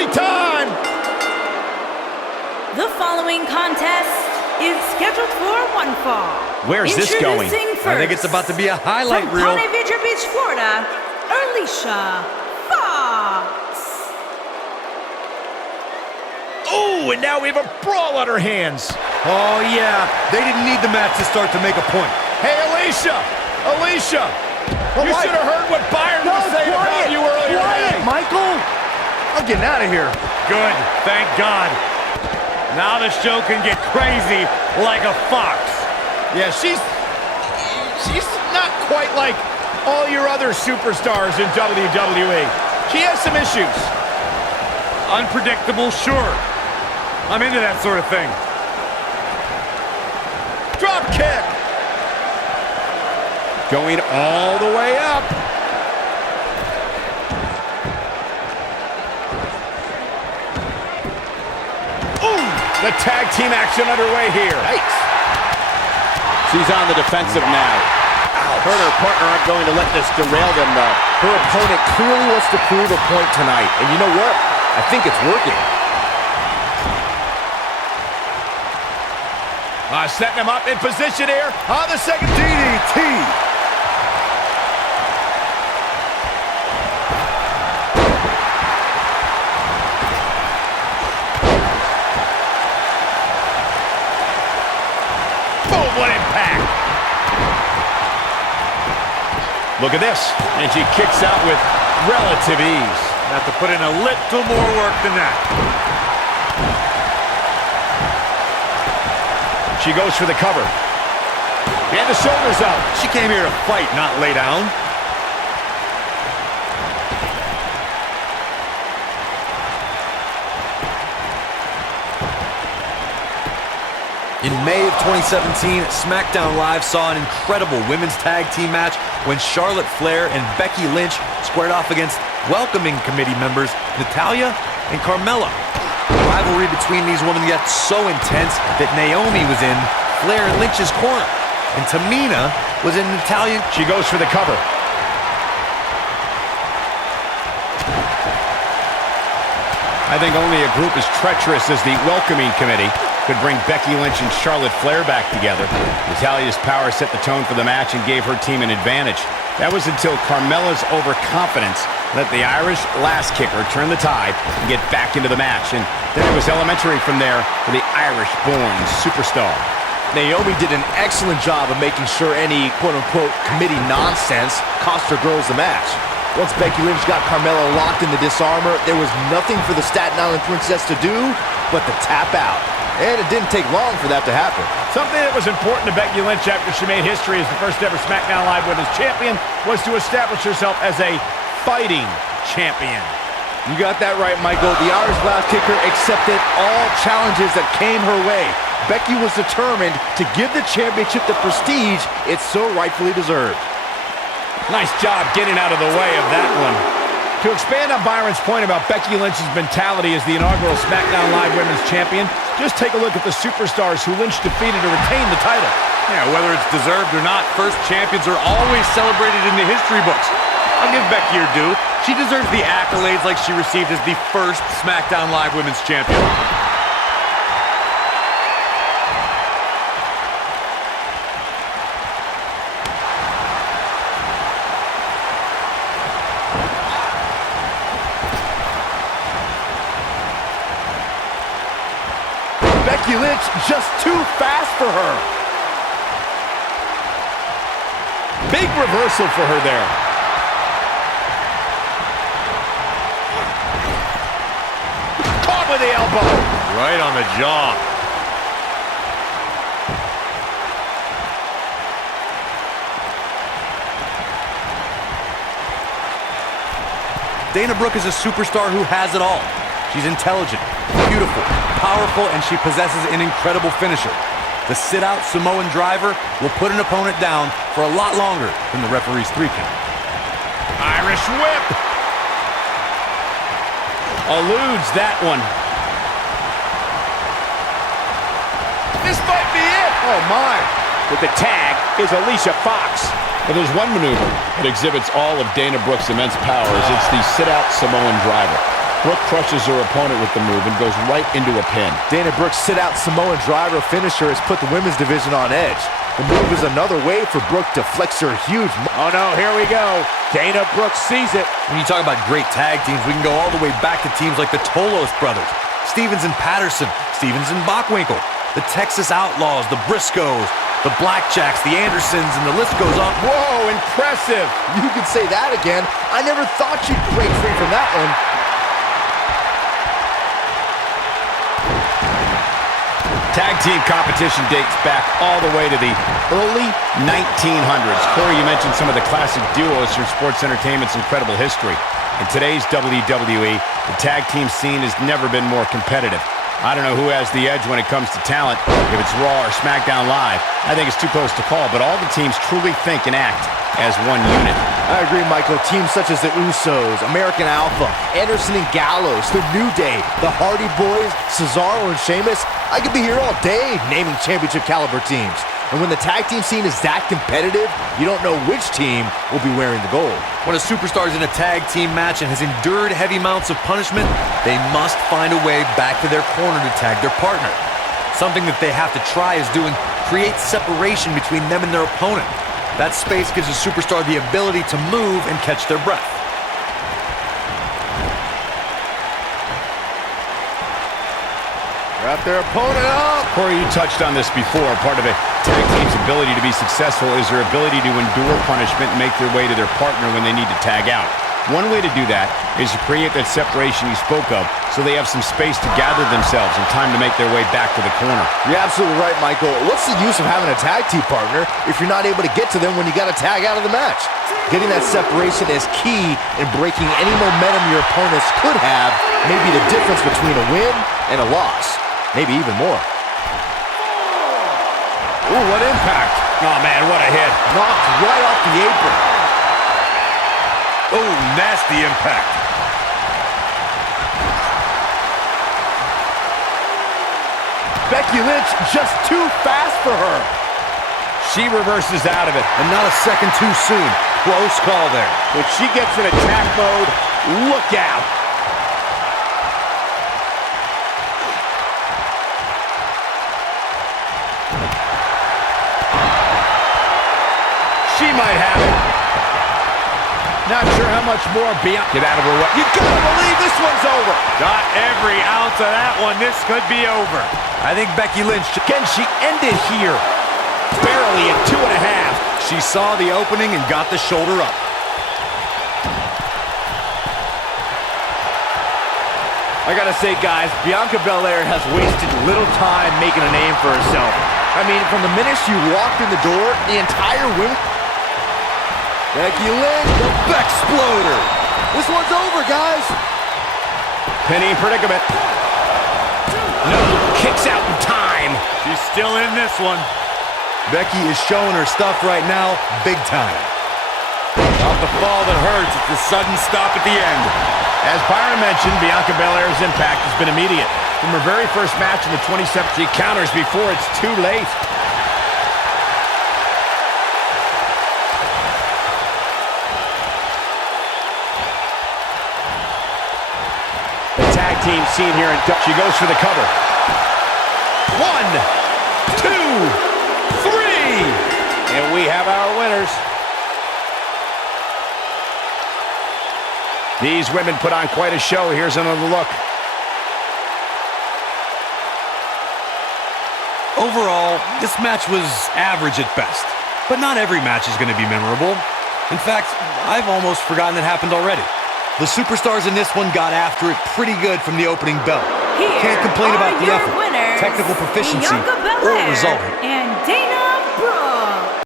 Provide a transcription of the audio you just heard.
controversy time! The following contest is scheduled for one fall. Where's this going? First, I think it's about to be a highlight from reel. Ponte Vedra Beach, Florida, Alicia Fox. Oh, and now we have a brawl on our hands. Oh, yeah. They didn't need the match to start to make a point. Hey, Alicia! Alicia! You should have heard what Byron was saying about you earlier today. Michael! I'm getting out of here. Good, thank God. Now the show can get crazy like a fox. Yeah, she's not quite like all your other superstars in WWE. She has some issues. Unpredictable, sure. I'm into that sort of thing. Drop kick. Going all the way up. Ooh, the tag team action underway here. Nice. She's on the defensive now. Her and her partner aren't going to let this derail them, though. Her opponent clearly wants to prove a point tonight. And you know what? I think it's working. Setting him up in position here on the second DDT. Boom, what impact. Look at this. And she kicks out with relative ease. Have to put in a little more work than that. She goes for the cover. And the shoulders up. She came here to fight, not lay down. In May of 2017, SmackDown Live saw an incredible women's tag team match when Charlotte Flair and Becky Lynch squared off against welcoming committee members Natalya and Carmella. The rivalry between these women got so intense that Naomi was in Flair and Lynch's corner, and Tamina was in Natalya. She goes for the cover. I think only a group as treacherous as the welcoming committee could bring Becky Lynch and Charlotte Flair back together. Natalya's power set the tone for the match and gave her team an advantage. That was until Carmella's overconfidence let the Irish last kicker turn the tide and get back into the match. And then it was elementary from there for the Irish-born superstar. Naomi did an excellent job of making sure any quote-unquote committee nonsense cost her girls the match. Once Becky Lynch got Carmella locked in the disarmor, there was nothing for the Staten Island Princess to do but to tap out. And it didn't take long for that to happen. Something that was important to Becky Lynch after she made history as the first ever SmackDown Live Women's Champion was to establish herself as a fighting champion. You got that right, Michael. The Irish glass kicker accepted all challenges that came her way. Becky was determined to give the championship the prestige it so rightfully deserved. Nice job getting out of the way of that one. To expand on Byron's point about Becky Lynch's mentality as the inaugural SmackDown Live Women's Champion, just take a look at the superstars who Lynch defeated to retain the title. Yeah, whether it's deserved or not, first champions are always celebrated in the history books. I'll give Becky her due. She deserves the accolades like she received as the first SmackDown Live Women's Champion. Becky Lynch just too fast for her. Big reversal for her there. Caught with the elbow. Right on the jaw. Dana Brooke is a superstar who has it all. She's intelligent, beautiful, powerful, and she possesses an incredible finisher. The sit-out Samoan driver will put an opponent down for a lot longer than the referee's 3 count. Irish whip. Eludes that one. This might be it. Oh, my. With the tag is Alicia Fox. But there's one maneuver that exhibits all of Dana Brooke's immense powers. It's the sit-out Samoan driver. Brooke crushes her opponent with the move and goes right into a pin. Dana Brooke's sit-out Samoan driver finisher has put the women's division on edge. The move is another way for Brooke to flex her huge... Oh no, here we go. Dana Brooke sees it. When you talk about great tag teams, we can go all the way back to teams like the Tolos brothers, Stevens and Patterson, Stevens and Bockwinkel, the Texas Outlaws, the Briscoes, the Blackjacks, the Andersons, and the list goes on. Whoa, impressive! You could say that again. I never thought you'd break free from that one. Tag team competition dates back all the way to the early 1900s. Corey, you mentioned some of the classic duos from sports entertainment's incredible history. In today's WWE, the tag team scene has never been more competitive. I don't know who has the edge when it comes to talent, if it's Raw or SmackDown Live. I think it's too close to call, but all the teams truly think and act as one unit. I agree, Michael. Teams such as the Usos, American Alpha, Anderson and Gallows, The New Day, the Hardy Boys, Cesaro and Sheamus. I could be here all day naming championship caliber teams. And when the tag team scene is that competitive, you don't know which team will be wearing the gold. When a superstar is in a tag team match and has endured heavy amounts of punishment, they must find a way back to their corner to tag their partner. Something that they have to try is doing create separation between them and their opponent. That space gives a superstar the ability to move and catch their breath. Wrap their opponent up. Corey, you touched on this before. Part of a tag team's ability to be successful is their ability to endure punishment and make their way to their partner when they need to tag out. One way to do that is to create that separation you spoke of so they have some space to gather themselves and time to make their way back to the corner. You're absolutely right, Michael. What's the use of having a tag team partner if you're not able to get to them when you got to tag out of the match? Getting that separation is key in breaking any momentum your opponents could have, maybe the difference between a win and a loss. Maybe even more. Ooh, what impact. Oh, man, what a hit. Knocked right off the apron. Oh, nasty impact. Becky Lynch just too fast for her. She reverses out of it. And not a second too soon. Close call there. When she gets in attack mode, look out. She might have it. Not sure how much more Bianca. Get out of her way. You gotta believe this one's over. Got every ounce of that one. This could be over. I think Becky Lynch... Can she end it here? Barely at 2.5. She saw the opening and got the shoulder up. I gotta say, guys, Bianca Belair has wasted little time making a name for herself. I mean, from the minute she walked in the door, the entire women... Becky Lynch, the Bexploder. This one's over, guys. Penny in predicament. No, kicks out in time. She's still in this one. Becky is showing her stuff right now, big time. Not the fall that hurts, it's the sudden stop at the end. As Byron mentioned, Bianca Belair's impact has been immediate. From her very first match in the 27th, she counters before it's too late. The tag team seen here in... She goes for the cover. 1, 2, 3. And we have our winners. These women put on quite a show. Here's another look. Overall, this match was average at best. But not every match is going to be memorable. In fact, I've almost forgotten it happened already. The superstars in this one got after it pretty good from the opening bell. Here Can't complain are about the your effort, winners, technical proficiency, Bianca or Belair result. and